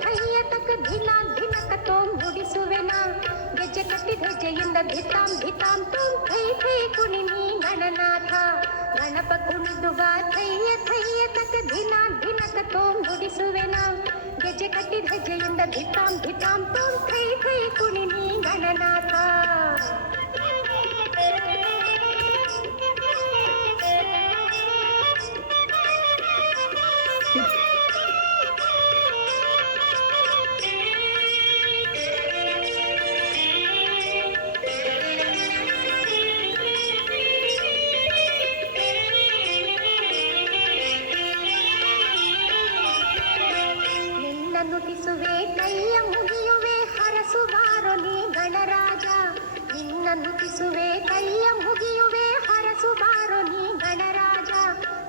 ಥಯ್ಯ ತಕ ಧಿನ ಧಿನಕ ತೋಂ ನುಡಿಸುವೆನ ಗೆಜ್ಜೆ ಕಟ್ಟಿ ಹೆಜ್ಜೆಯಿಂದ ಧಿತಾಂ ಧಿತಾಂ ತೋಂ ಥೈ ಥೈ ಕುಣಿ ನೀ ಗಣನಾಥ ಗಣಪ ಕುಣಿದುಗ ಥಯ್ಯ ಥಯ್ಯ ತಕ ಧಿನ ಧಿನಕ ತೋಂ ನುಡಿಸುವೆನ ಗೆಜ್ಜೆ ಕಟ್ಟಿದ ಹೆಜ್ಜೆಯಿಂದ ಧಿತಾಂ ಧಿತಾಂ ತೋಂ ಥೈ ಥೈ ಕುಣಿ ನೀ ಗಣನಾಥ ನುಡಿಸುವೆ ಕೈಯ ಮುಗಿಯುವೆ ಹರಸುವಾರೋ ನೀ ಗಣರಾಜ ನಿನ್ನ ನುಡಿಸುವೆ ಕೈಯ ಮುಗಿಯುವೆ ಹರಸುವಾರೋ ನೀ ಗಣರಾಜ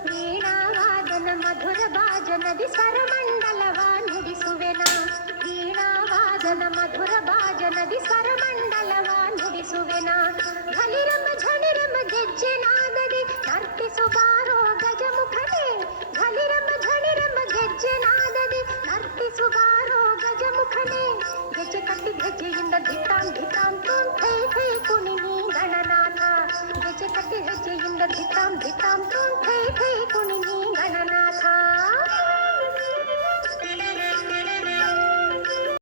ವೀಣಾವಾದನ ಮಧುರ ಭಾಜನದಿ ಸ್ವರಮಂಡಲವ ನುಡಿಸುವೆನ ವೀಣಾವಾದನ ಮಧುರ ಭಾಜನದಿ ಸ್ವರಮಂಡಲವ ನುಡಿಸುವೆನ ಘಲಿರಮ